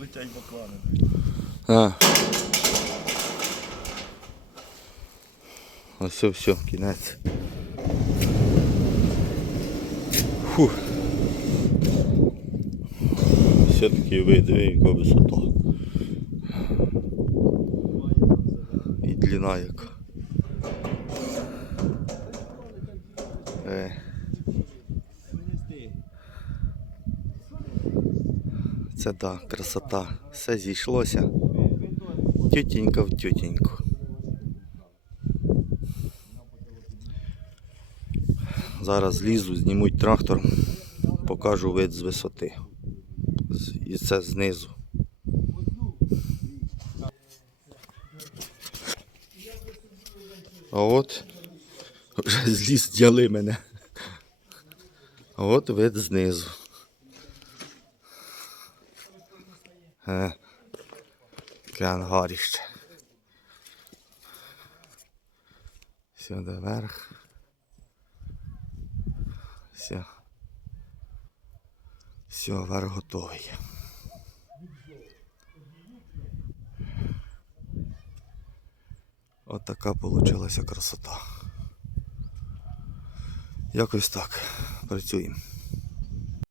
Летять баклани. А. Ось все, все, кінець. Фух. Все-таки видиви, яка висота. І длина яка. Е. Це да, красота. Все зійшлося. Тютенька в тютеньку. Зараз злізу, знімуть трактор, покажу вид з висоти. І це знизу. А от вже зліз дяли мене. А от вид знизу. Е, Таке ангаріще. Сюди вверх. Все. Все, верх готовий. От така получилася красота. Якось так. Працюємо.